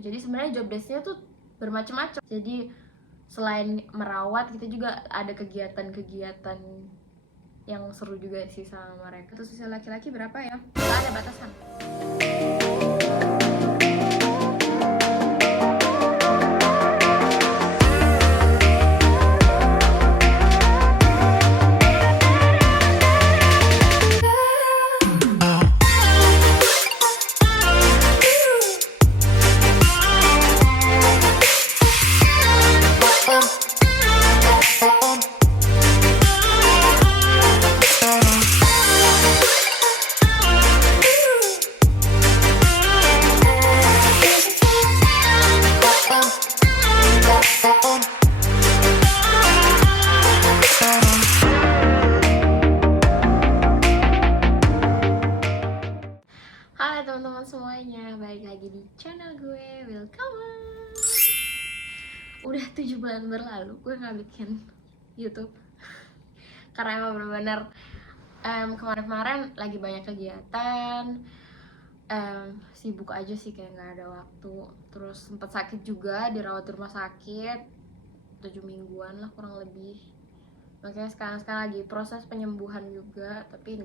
Jadi sebenarnya job desk-nya tuh bermacam-macam. Jadi selain merawat, kita juga ada kegiatan-kegiatan yang seru juga sih sama mereka. Terus usia laki-laki berapa ya? Gak ada batasan. Halo teman-teman semuanya, balik lagi di channel gue. Welcome. Udah 7 bulan berlalu gue gak bikin YouTube karena emang bener-bener kemarin-kemarin lagi banyak kegiatan, sibuk aja sih, kayak gak ada waktu. Terus sempat sakit juga, dirawat di rumah sakit 7 mingguan lah kurang lebih. Makanya sekarang lagi proses penyembuhan juga, tapi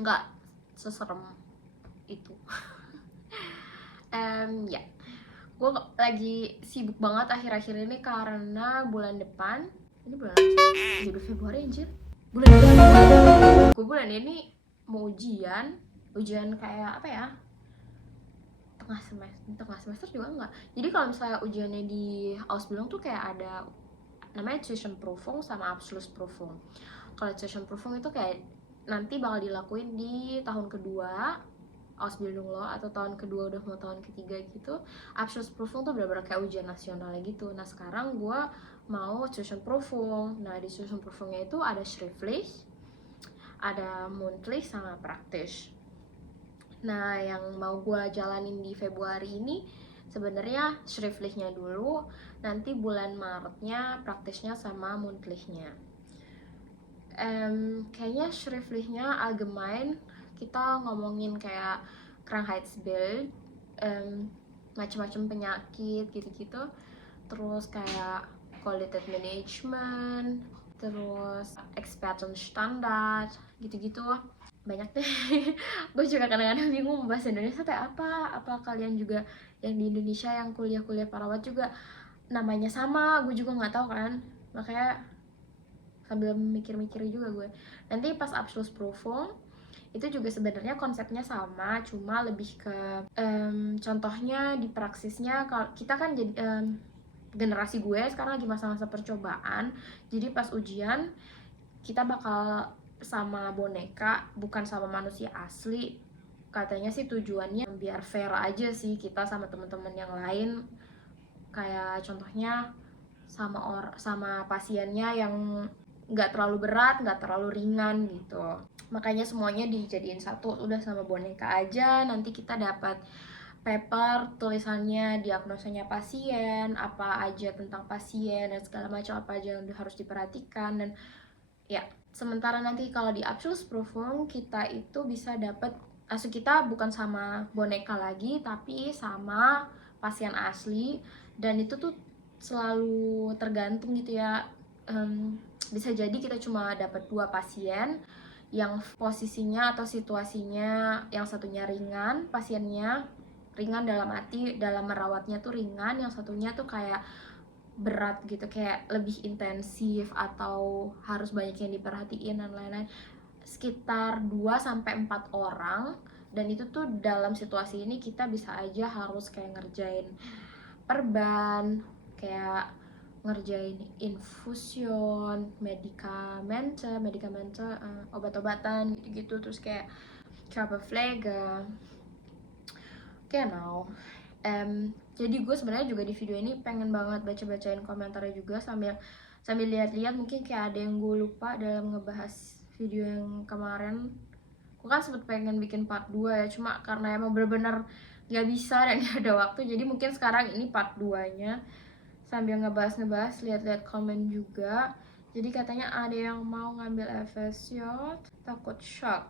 nggak seserem itu. Ya, gue lagi sibuk banget akhir-akhir ini karena bulan depan, ini bulan apa sih? Udah Februari anjir. Bulan ini mau ujian kayak apa ya? Tengah semester juga enggak. Jadi kalau misalnya ujiannya di Ausbildung tuh kayak ada namanya Zwischenprüfung sama Abschlussprüfung. Kalau Zwischenprüfung itu kayak nanti bakal dilakuin di tahun kedua Ausbildung lo, atau tahun kedua udah mau tahun ketiga gitu. Abschlussprüfung tuh bener-bener kayak ujian nasionalnya gitu. Nah sekarang gue mau Zwischenprüfung. Nah di Zwischenprüfungnya itu ada schriftlich, ada mundlich, sama praktisch. Nah yang mau gue jalanin di Februari ini sebenarnya schriftlichnya dulu, nanti bulan Maretnya praktisnya sama mundlichnya. Kayaknya schriftlichnya allgemein, kita ngomongin kayak Krankheitsbild, macam-macam penyakit gitu-gitu. Terus kayak Quality Management, terus Expertenstandard gitu-gitu. Banyak deh. Gue juga kadang-kadang bingung bahasa Indonesia teh apa kalian juga yang di Indonesia yang kuliah perawat juga namanya sama, gue juga nggak tahu kan. Makanya sambil mikir-mikir juga gue. Nanti pas Abschlussprüfung itu juga sebenarnya konsepnya sama, cuma lebih ke contohnya di praksisnya. Kalau kita kan jadi generasi gue sekarang lagi masa-masa percobaan, jadi pas ujian kita bakal sama boneka, bukan sama manusia asli. Katanya sih tujuannya biar fair aja sih kita sama teman-teman yang lain. Kayak contohnya sama pasiennya yang nggak terlalu berat, nggak terlalu ringan gitu. Makanya semuanya dijadiin satu, udah sama boneka aja. Nanti kita dapat paper tulisannya diagnosanya pasien, apa aja tentang pasien dan segala macam, apa aja yang harus diperhatikan. Dan ya, sementara nanti kalau di Abschlussprüfung kita itu bisa dapat kita bukan sama boneka lagi, tapi sama pasien asli. Dan itu tuh selalu tergantung gitu ya. Bisa jadi kita cuma dapat 2 pasien yang posisinya atau situasinya, yang satunya ringan, pasiennya ringan dalam arti dalam merawatnya tuh ringan, yang satunya tuh kayak berat gitu, kayak lebih intensif atau harus banyak yang diperhatiin dan lain-lain. Sekitar 2-4 orang, dan itu tuh dalam situasi ini kita bisa aja harus kayak ngerjain perban, kayak ngerjain infusion, medikamente, obat-obatan gitu-gitu. Terus kayak Körperpflege, genau. Jadi gue sebenarnya juga di video ini pengen banget baca-bacain komentarnya juga, sambil lihat-lihat mungkin kayak ada yang gue lupa dalam ngebahas video yang kemarin. Gue kan sempet pengen bikin part 2 ya, cuma karena emang bener-bener gak bisa dan gak ada waktu, jadi mungkin sekarang ini part 2 nya sambil ngebahas, lihat-lihat komen juga. Jadi katanya ada yang mau ngambil FSJ takut shock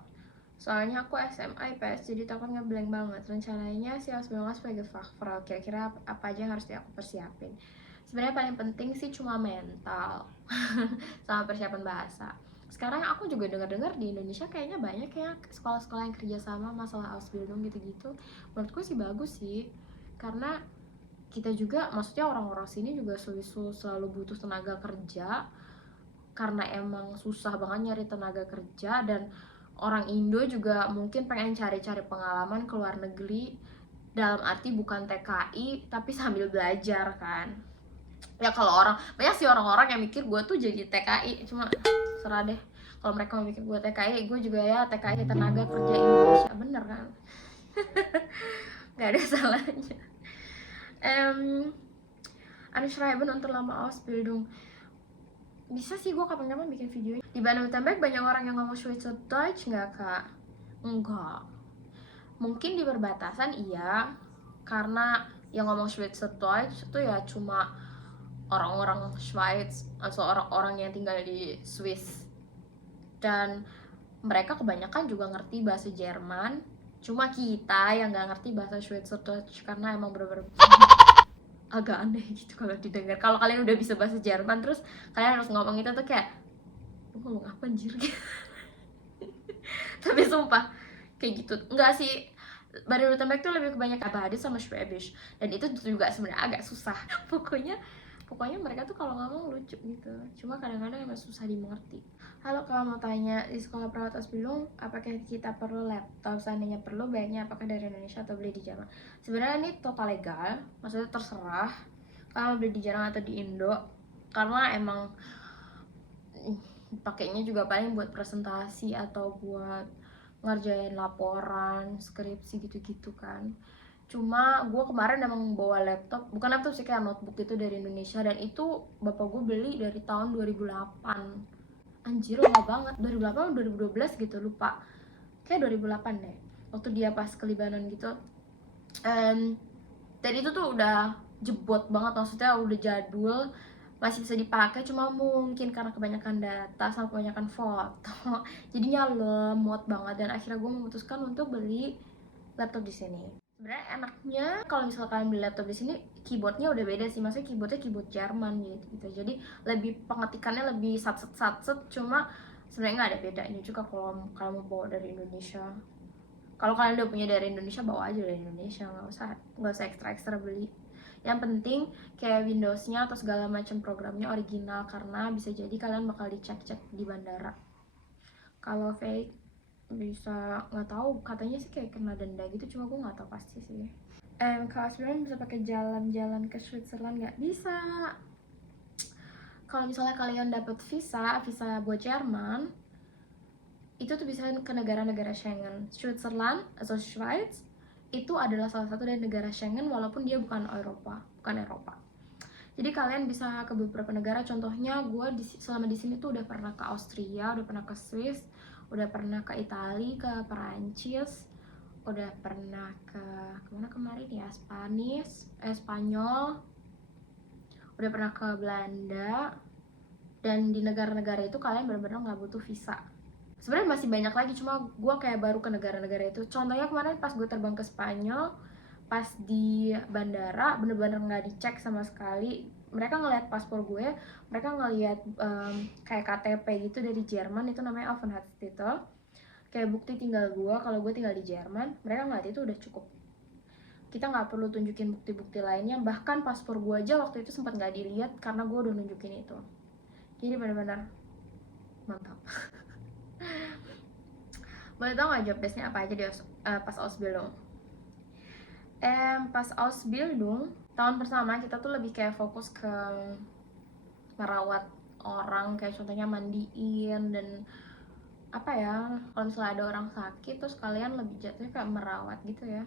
Soalnya aku SMA IPS jadi takut ngeblank banget. Rencananya sih Ausbildung sebagai fachfrau, kira-kira apa aja yang harus aku persiapin. Sebenarnya paling penting sih cuma mental sama persiapan bahasa. Sekarang aku juga dengar-dengar di Indonesia kayaknya banyak ya sekolah-sekolah yang kerjasama masalah Ausbildung gitu-gitu. Menurutku sih bagus sih, karena kita juga, maksudnya orang-orang sini juga selalu butuh tenaga kerja, karena emang susah banget nyari tenaga kerja, dan orang Indo juga mungkin pengen cari-cari pengalaman ke luar negeri, dalam arti bukan TKI tapi sambil belajar kan. Ya kalau banyak sih orang-orang yang mikir gue tuh jadi TKI, cuma serah deh. Kalau mereka mau mikir gue TKI, gue juga ya TKI tenaga kerja Indonesia, bener kan? Gak ada salahnya. Anschreiben untuk lama Ausbildung, bisa sih gue kapan-kapan bikin videonya. Di Baden-Württemberg banyak orang yang ngomong Schweizerdeutsch nggak kak? Enggak. Mungkin di perbatasan iya, karena yang ngomong Schweizerdeutsch itu ya cuma orang-orang Schweiz atau orang-orang yang tinggal di Swiss, dan mereka kebanyakan juga ngerti bahasa Jerman. Cuma kita yang nggak ngerti bahasa Schweizerdeutsch karena emang bener-bener agak aneh gitu kalau didengar. Kalau kalian udah bisa bahasa Jerman terus kalian harus ngomong itu tuh kayak, lu ngomong apa anjir? Tapi sumpah kayak gitu. Enggak sih, Baden-Württemberg tuh lebih kebanyakan Baden sama Schwäbisch, dan itu juga sebenarnya agak susah. pokoknya mereka tuh kalau ngomong lucu gitu, cuma kadang-kadang emang susah dimengerti. Halo, kalau mau tanya, di sekolah perawat Ausbildung apakah kita perlu laptop? Seandainya perlu, baiknya apakah dari Indonesia atau beli di Jerman? Sebenarnya ini total legal, maksudnya terserah kalau beli di Jerman atau di Indo, karena emang pakainya juga paling buat presentasi atau buat ngerjain laporan, skripsi gitu-gitu kan. Cuma gue kemarin emang bawa laptop, bukan laptop sih, kayak notebook itu dari Indonesia, dan itu bapak gue beli dari tahun 2008. Anjir lama banget, 2008 atau 2012 gitu, lupa. Kayak 2008 deh, waktu dia pas ke Libanon gitu. Dan itu tuh udah jebot banget, maksudnya udah jadul, masih bisa dipakai, cuma mungkin karena kebanyakan data sama kebanyakan foto jadinya lemot banget, dan akhirnya gue memutuskan untuk beli laptop di sini. Sebenarnya enaknya kalau misalkan beli laptop di sini, keyboardnya udah beda sih, maksudnya keyboardnya keyboard Jerman gitu. Jadi lebih pengetikannya lebih satset, cuma sebenarnya nggak ada bedanya juga kalau mau bawa dari Indonesia. Kalau kalian udah punya dari Indonesia, bawa aja dari Indonesia, nggak usah ekstra beli. Yang penting kayak Windowsnya atau segala macam programnya original, karena bisa jadi kalian bakal dicek di bandara. Kalau fake bisa, nggak tahu, katanya sih kayak kena denda gitu, cuma gue nggak tahu pasti sih. Kalau sebenarnya bisa pakai jalan-jalan ke Switzerland, nggak bisa. Kalau misalnya kalian dapat visa buat Jerman, itu tuh bisa ke negara-negara Schengen. Switzerland atau Schweiz itu adalah salah satu dari negara Schengen, walaupun dia bukan Eropa. Jadi kalian bisa ke beberapa negara. Contohnya gue selama di sini tuh udah pernah ke Austria, udah pernah ke Swiss, udah pernah ke Italia, ke Perancis, udah pernah ke kemana kemarin ya, Spanyol, udah pernah ke Belanda. Dan di negara-negara itu kalian benar-benar nggak butuh visa. Sebenarnya masih banyak lagi, cuma gue kayak baru ke negara-negara itu. Contohnya kemarin pas gue terbang ke Spanyol, pas di bandara bener-bener nggak dicek sama sekali. Mereka ngelihat paspor gue, mereka ngelihat kayak KTP gitu dari Jerman, itu namanya Aufenthaltstitel, kayak bukti tinggal gue kalau gue tinggal di Jerman. Mereka ngeliat itu udah cukup, kita nggak perlu tunjukin bukti-bukti lainnya. Bahkan paspor gue aja waktu itu sempat nggak dilihat karena gue udah nunjukin itu. Jadi benar-benar mantap. Boleh tau nggak job desknya apa aja di pas Ausbildung? Pas Ausbildung tahun pertama kita tuh lebih kayak fokus ke merawat orang, kayak contohnya mandiin, dan apa ya, kalau misalnya ada orang sakit terus kalian lebih jatuhnya kayak merawat gitu ya.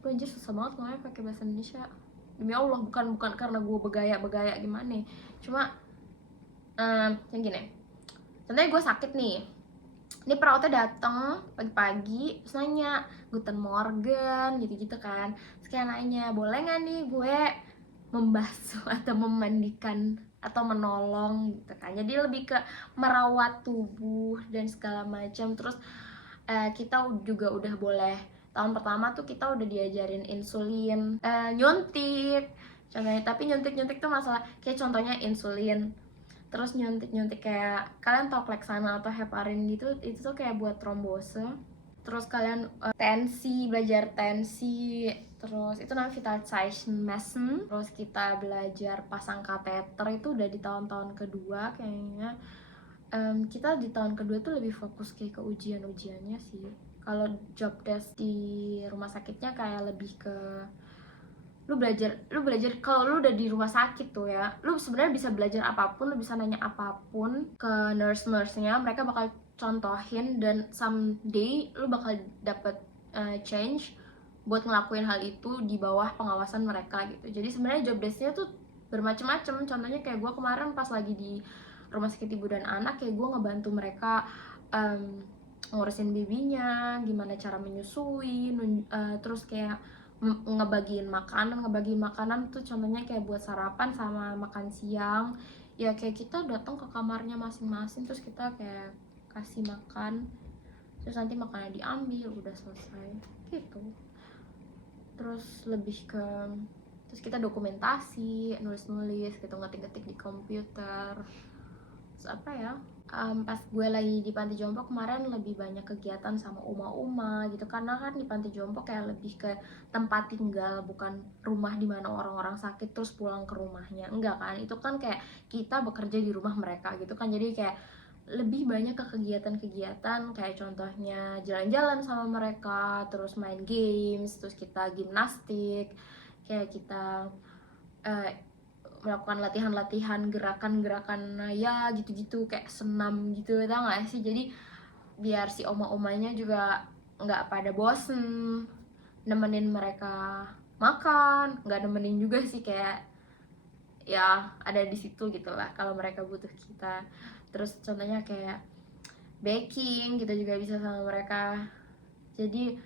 Aduh anjir, susah banget ngomongnya pakai bahasa Indonesia, demi Allah. Bukan karena gue begaya gimana, cuma yang gini, contohnya gue sakit nih, ini perawatnya datang pagi-pagi terus nanya Guten Morgen gitu-gitu kan. Terus kayak nanya, boleh nggak nih gue membasuh atau memandikan atau menolong gitu kan. Jadi lebih ke merawat tubuh dan segala macam. Terus kita juga udah boleh, tahun pertama tuh kita udah diajarin insulin, nyuntik contohnya. Tapi nyuntik tuh masalah kayak contohnya insulin, terus nyuntik kayak kalian tau Clexana atau heparin gitu, itu tuh kayak buat trombose. Terus kalian tensi, belajar tensi, terus itu namanya vitalization messen. Terus kita belajar pasang kateter, itu udah di tahun-tahun kedua kayaknya. Kita di tahun kedua tuh lebih fokus kayak ke ujian-ujiannya sih. Kalau job desk di rumah sakitnya kayak lebih ke lu belajar kalau lu udah di rumah sakit tuh ya, lu sebenarnya bisa belajar apapun, lu bisa nanya apapun ke nurse-nya, mereka bakal contohin, dan someday lu bakal dapet change buat ngelakuin hal itu di bawah pengawasan mereka gitu. Jadi sebenarnya job desk-nya tuh bermacam-macam. Contohnya kayak gue kemarin pas lagi di rumah sakit ibu dan anak, kayak gue ngebantu mereka ngurusin babynya, gimana cara menyusui, terus kayak ngebagiin makanan tuh contohnya kayak buat sarapan sama makan siang. Ya kayak kita datang ke kamarnya masing-masing, terus kita kayak kasih makan, terus nanti makannya diambil, udah selesai gitu. Terus lebih ke, terus kita dokumentasi, nulis-nulis gitu, ngetik-ngetik di komputer. Terus apa ya, pas gue lagi di panti jompo kemarin lebih banyak kegiatan sama uma-uma gitu, karena kan di panti jompo kayak lebih ke tempat tinggal, bukan rumah dimana orang-orang sakit terus pulang ke rumahnya, enggak kan, itu kan kayak kita bekerja di rumah mereka gitu kan. Jadi kayak lebih banyak ke kegiatan-kegiatan, kayak contohnya jalan-jalan sama mereka, terus main games, terus kita gimnastik, kayak kita melakukan latihan-latihan gerakan-gerakan ya gitu-gitu, kayak senam gitu, tau gak sih? Jadi biar si oma-omanya juga nggak pada bosen, nemenin mereka makan, nggak nemenin juga sih, kayak ya ada di situ gitulah kalau mereka butuh kita. Terus contohnya kayak baking, kita juga bisa sama mereka. Jadi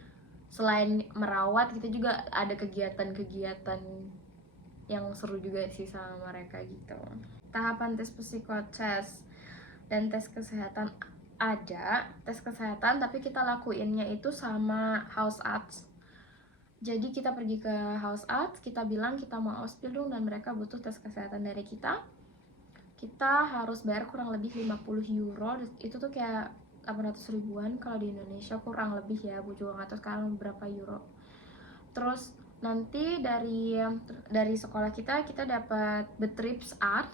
selain merawat, kita juga ada kegiatan-kegiatan yang seru juga sih sama mereka gitu. Tahapan tes psikotes dan tes kesehatan ada, tes kesehatan tapi kita lakuinnya itu sama house arts. Jadi kita pergi ke house arts, kita bilang kita mau ausbildung dan mereka butuh tes kesehatan dari kita. Kita harus bayar kurang lebih 50 euro, itu tuh kayak 800 ribuan kalau di Indonesia, kurang lebih ya, gue juga nggak tahu sekarang berapa euro. Terus nanti dari sekolah kita dapat Betrips Art.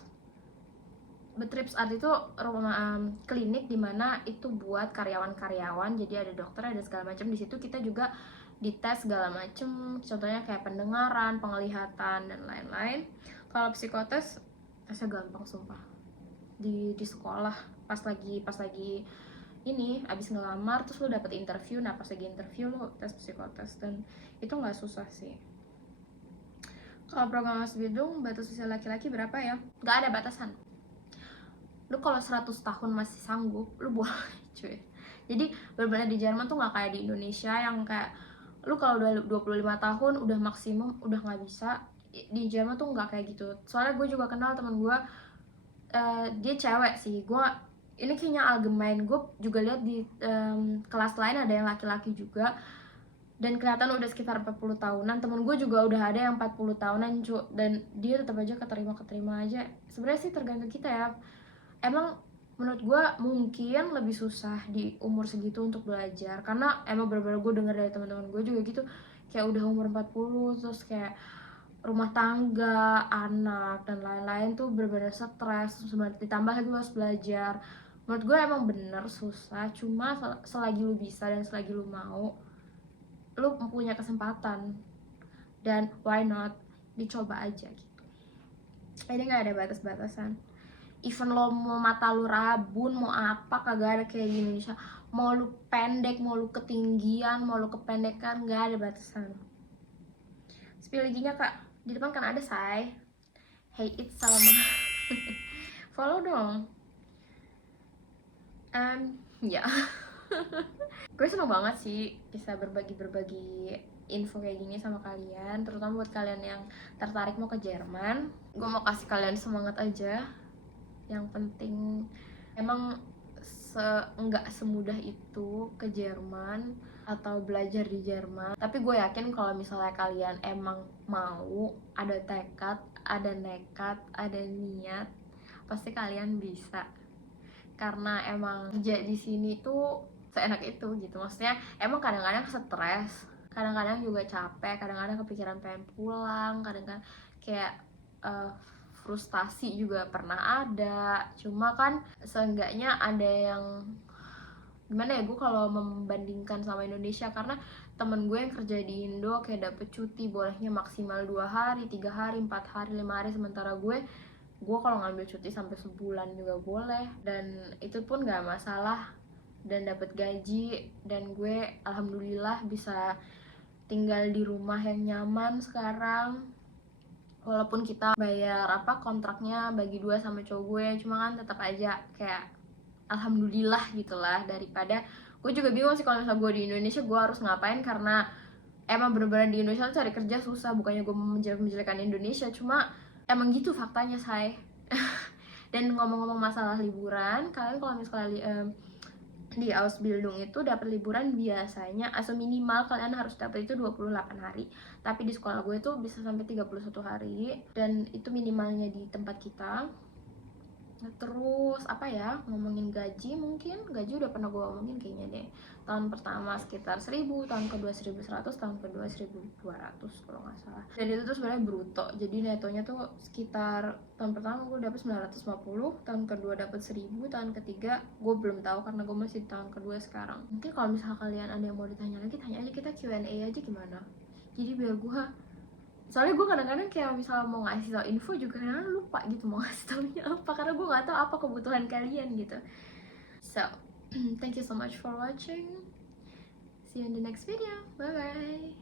Betrips Art itu rumah klinik dimana itu buat karyawan-karyawan, jadi ada dokter, ada segala macam di situ. Kita juga dites segala macam, contohnya kayak pendengaran, penglihatan dan lain-lain. Kalau psikotes tesnya gampang sumpah, di sekolah pas lagi ini abis ngelamar terus lu dapet interview, nah pas lagi interview lu tes psikotes, dan itu nggak susah sih. Kalau program ausbildung batas usia laki-laki berapa ya? Nggak ada batasan. Lu kalau 100 tahun masih sanggup, lu boleh cuy. Jadi benar-benar di Jerman tuh nggak kayak di Indonesia yang kayak lu kalau udah 25 tahun udah maksimum, udah nggak bisa. Di Jerman tuh nggak kayak gitu. Soalnya gue juga kenal teman gue, dia cewek sih. Ini kayaknya allgemein, gue juga lihat di kelas lain ada yang laki-laki juga, dan kelihatan udah sekitar 40 tahunan. Temen gue juga udah ada yang 40 tahunan cu, dan dia tetap aja keterima aja. Sebenarnya sih tergantung kita ya. Emang menurut gue mungkin lebih susah di umur segitu untuk belajar, karena emang bener-bener gue denger dari teman-teman gue juga gitu, kayak udah umur 40 terus kayak rumah tangga, anak dan lain-lain tuh bener-bener stres, ditambah lagi lu harus belajar. Menurut gue emang bener susah, cuma selagi lu bisa dan selagi lu mau, lu punya kesempatan, dan why not, dicoba aja gitu. Ini nggak ada batas-batasan. Even lo mau mata lu rabun, mau apa, kagak ada kayak di Indonesia. Mau lu pendek, mau lu ketinggian, mau lu kependekan, nggak ada batasan. Spill IG-nya kak, di depan kan ada say. Hey it's Salma. Follow dong. Ya. Gue seneng banget sih bisa berbagi info kayak gini sama kalian, terutama buat kalian yang tertarik mau ke Jerman. Gue mau kasih kalian semangat aja. Yang penting emang nggak semudah itu ke Jerman atau belajar di Jerman. Tapi gue yakin kalau misalnya kalian emang mau, ada tekad, ada nekat, ada niat, pasti kalian bisa. Karena emang kerja di sini tuh seenak itu gitu. Maksudnya emang kadang-kadang stres, kadang-kadang juga capek, kadang-kadang kepikiran pengen pulang, kadang-kadang kayak frustasi juga pernah ada. Cuma kan seenggaknya ada yang gimana ya, gue kalau membandingkan sama Indonesia, karena temen gue yang kerja di Indo kayak dapet cuti bolehnya maksimal 2 hari, 3 hari, 4 hari, 5 hari, sementara gue kalau ngambil cuti sampai sebulan juga boleh, dan itu pun gak masalah, dan dapet gaji, dan gue alhamdulillah bisa tinggal di rumah yang nyaman sekarang. Walaupun kita bayar kontraknya bagi dua sama cowok gue, cuma kan tetap aja kayak alhamdulillah gitulah. Daripada gue juga bingung sih kalau misalnya gue di Indonesia gue harus ngapain, karena emang bener-bener di Indonesia cari kerja susah. Bukannya gue menjelek-menjelekan Indonesia, cuma emang gitu faktanya, say. Dan ngomong-ngomong masalah liburan, kalian kalau misalnya di Ausbildung itu dapat liburan biasanya atau minimal kalian harus dapat itu 28 hari. Tapi di sekolah gue itu bisa sampai 31 hari, dan itu minimalnya di tempat kita. Terus ngomongin gaji, mungkin gaji udah pernah gue omongin kayaknya deh. Tahun pertama sekitar 1000, tahun kedua 1100, tahun kedua 1200 kalau nggak salah. Dan itu tuh sebenarnya bruto, jadi netonya tuh sekitar tahun pertama gue dapet 950, tahun kedua dapet 1000, tahun ketiga gue belum tahu karena gue masih tahun kedua sekarang. Mungkin kalau misalnya kalian ada yang mau ditanya lagi, tanya aja, kita Q&A aja gimana. Jadi biar gue, soalnya gue kadang-kadang kayak misalnya mau ngasih tau info juga kadang-kadang lupa gitu mau ngasih taunya apa, karena gue nggak tahu apa kebutuhan kalian gitu. So thank you so much for watching, see you in the next video, bye bye.